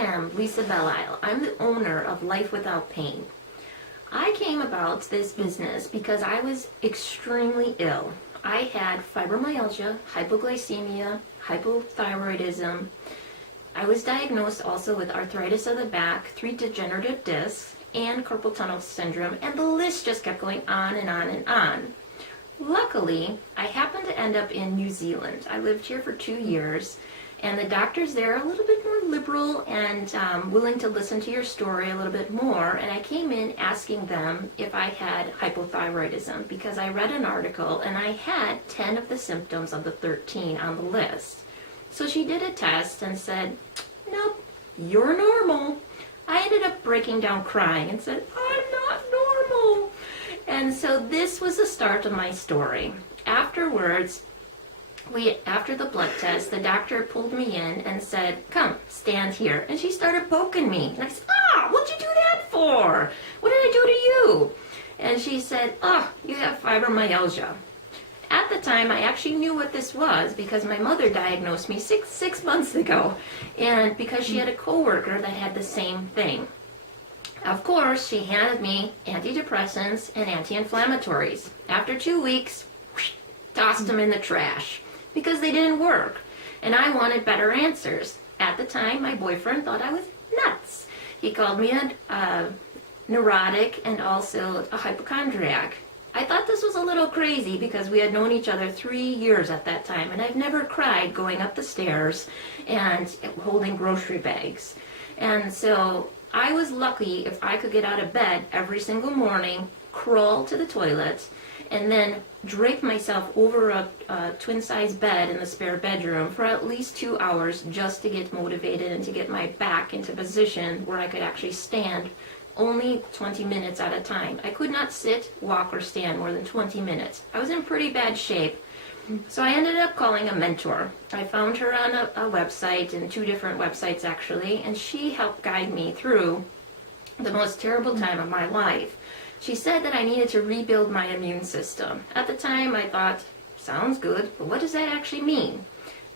am Lisa Belisle. I'm the owner of Life Without Pain. I came about this business because I was extremely ill. I had fibromyalgia, hypoglycemia, hypothyroidism. I was diagnosed also with arthritis of the back, 3 degenerative discs, and carpal tunnel syndrome, and the list just kept going on and on and on. Luckily, I happened to end up in New Zealand. I lived here for 2 years, and the doctors there are a little bit more liberal and willing to listen to your story a little bit more. And I came in asking them if I had hypothyroidism because I read an article and I had 10 of the symptoms of the 13 on the list. So she did a test and said, nope, you're normal. I ended up breaking down crying and said, I'm not normal. And so this was the start of my story. Afterwards, after the blood test, the doctor pulled me in and said, come, stand here. And she started poking me. And I said, what'd you do that for? What did I do to you? And she said, you have fibromyalgia. At the time, I actually knew what this was because my mother diagnosed me six months ago. And because she had a coworker that had the same thing. Of course, she handed me antidepressants and anti-inflammatories. After 2 weeks, tossed them in the trash because they didn't work. And I wanted better answers. At the time, my boyfriend thought I was nuts. He called me a neurotic and also a hypochondriac. I thought this was a little crazy because we had known each other 3 years at that time, and I've never cried going up the stairs and holding grocery bags. And so I was lucky if I could get out of bed every single morning, crawl to the toilet, and then drape myself over a twin-size bed in the spare bedroom for at least 2 hours just to get motivated and to get my back into position where I could actually stand only 20 minutes at a time. I could not sit, walk, or stand more than 20 minutes. I was in pretty bad shape. So I ended up calling a mentor. I found her on a website, and 2 different websites actually, and she helped guide me through the most terrible time of my life. She said that I needed to rebuild my immune system. At the time I thought, sounds good, but what does that actually mean?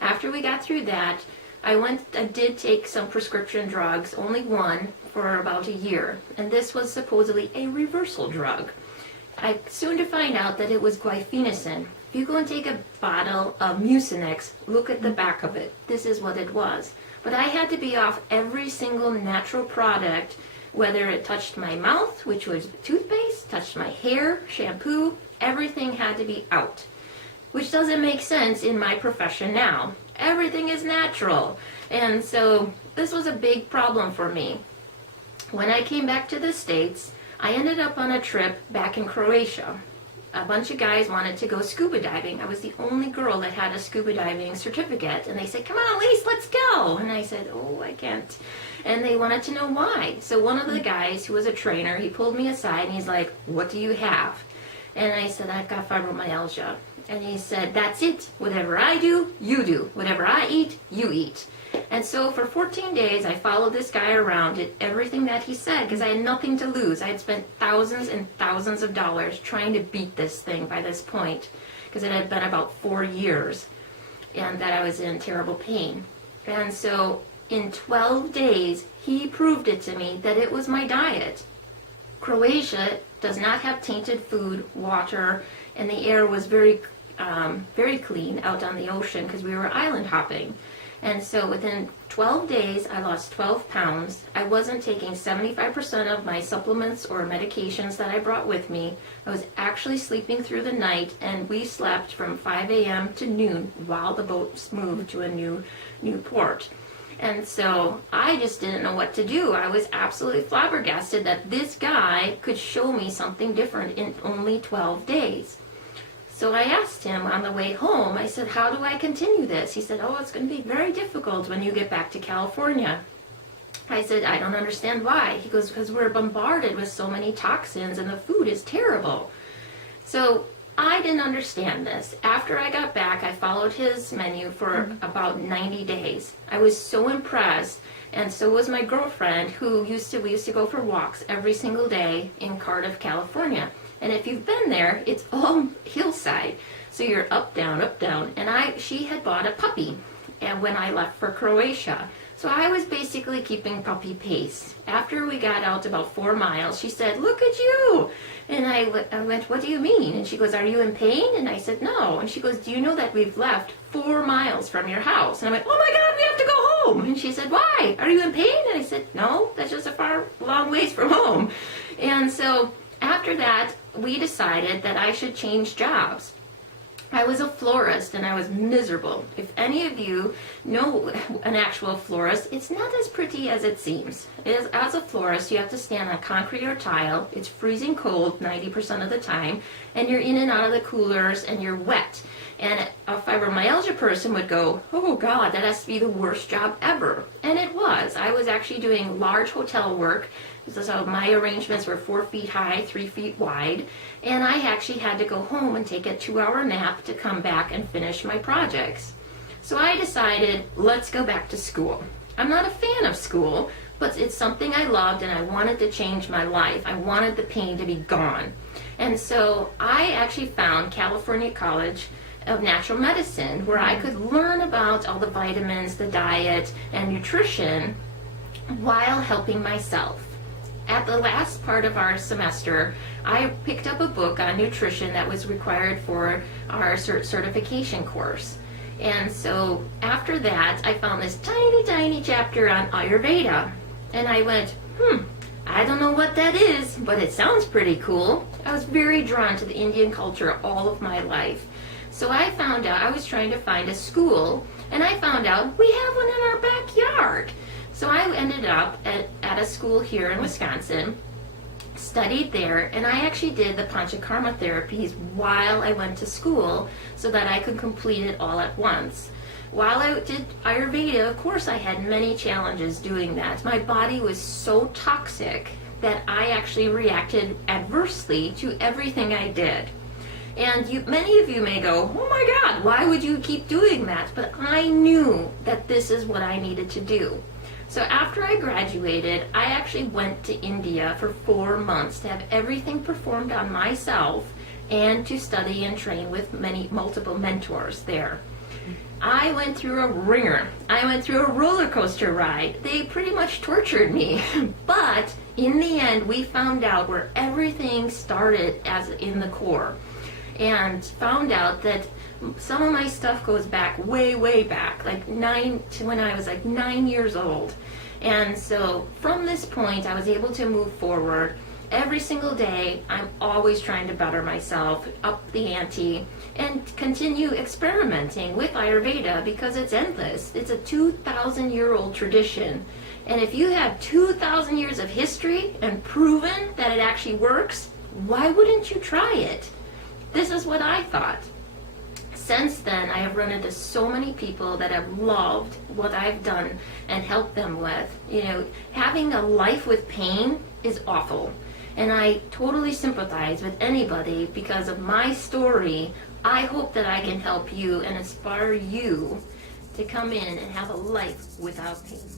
After we got through that, I did take some prescription drugs, only one, for about a year, and this was supposedly a reversal drug. I soon to find out that it was guaifenesin. If you go and take a bottle of Mucinex, look at the back of it. This is what it was. But I had to be off every single natural product, whether it touched my mouth, which was toothpaste, touched my hair, shampoo, everything had to be out. Which doesn't make sense in my profession now. Everything is natural. And so this was a big problem for me. When I came back to the States, I ended up on a trip back in Croatia. A bunch of guys wanted to go scuba diving. I was the only girl that had a scuba diving certificate. And they said, come on, Lise, let's go. And I said, oh, I can't. And they wanted to know why. So one of the guys who was a trainer, he pulled me aside and he's like, what do you have? And I said, I've got fibromyalgia. And he said, that's it. Whatever I do, you do. Whatever I eat, you eat. And so for 14 days, I followed this guy around, did everything that he said, because I had nothing to lose. I had spent thousands and thousands of dollars trying to beat this thing by this point, because it had been about 4 years, and that I was in terrible pain. And so in 12 days, he proved it to me that it was my diet. Croatia does not have tainted food, water, and the air was very clean out on the ocean because we were island hopping. And so within 12 days, I lost 12 pounds. I wasn't taking 75% of my supplements or medications that I brought with me. I was actually sleeping through the night, and we slept from 5 a.m. to noon while the boats moved to a new port. And so I just didn't know what to do. I was absolutely flabbergasted that this guy could show me something different in only 12 days. So I asked him on the way home, I said, how do I continue this? He said, oh, it's going to be very difficult when you get back to California. I said, I don't understand why. He goes, because we're bombarded with so many toxins and the food is terrible. So I didn't understand this. After I got back, I followed his menu for about 90 days. I was so impressed, and so was my girlfriend, we used to go for walks every single day in Cardiff, California. And if you've been there, it's all hillside. So you're up, down, and she had bought a puppy. and when I left for Croatia. So I was basically keeping puppy pace. After we got out about 4 miles, she said, "Look at you." And I went, "What do you mean?" And she goes, "Are you in pain?" And I said, "No." And she goes, "Do you know that we've left 4 miles from your house?" And I went, "Oh my God, we have to go home." And she said, "Why? Are you in pain?" And I said, "No, that's just a long ways from home." And so after that, we decided that I should change jobs. I was a florist and I was miserable. If any of you know an actual florist, it's not as pretty as it seems. As a florist, you have to stand on concrete or tile. It's freezing cold 90% of the time, and you're in and out of the coolers and you're wet. And a fibromyalgia person would go, "Oh God, that has to be the worst job ever." And it was. I was actually doing large hotel work. So my arrangements were 4 feet high, 3 feet wide, and I actually had to go home and take a 2-hour nap to come back and finish my projects. So I decided, let's go back to school. I'm not a fan of school, but it's something I loved and I wanted to change my life. I wanted the pain to be gone. And so I actually found California College of Natural Medicine, where I could learn about all the vitamins, the diet, and nutrition while helping myself. At the last part of our semester, I picked up a book on nutrition that was required for our certification course. And so after that, I found this tiny chapter on Ayurveda. And I went, I don't know what that is, but it sounds pretty cool. I was very drawn to the Indian culture all of my life. So I found out, I was trying to find a school, and I found out we have one in our backyard. So I ended up at a school here in Wisconsin, studied there, and I actually did the Panchakarma therapies while I went to school so that I could complete it all at once. While I did Ayurveda, of course I had many challenges doing that. My body was so toxic that I actually reacted adversely to everything I did. And many of you may go, "Oh my God, why would you keep doing that?" But I knew that this is what I needed to do. So after I graduated, I actually went to India for 4 months to have everything performed on myself and to study and train with multiple mentors there. I went through a ringer. I went through a roller coaster ride. They pretty much tortured me. But in the end, we found out where everything started as in the core, and found out that some of my stuff goes back way back, like when I was like 9 years old. And so from this point, I was able to move forward. Every single day, I'm always trying to better myself, up the ante, and continue experimenting with Ayurveda because it's endless. It's a 2,000-year-old tradition. And if you have 2,000 years of history and proven that it actually works, why wouldn't you try it? This is what I thought. Since then, I have run into so many people that have loved what I've done and helped them with. Having a life with pain is awful. And I totally sympathize with anybody because of my story. I hope that I can help you and inspire you to come in and have a life without pain.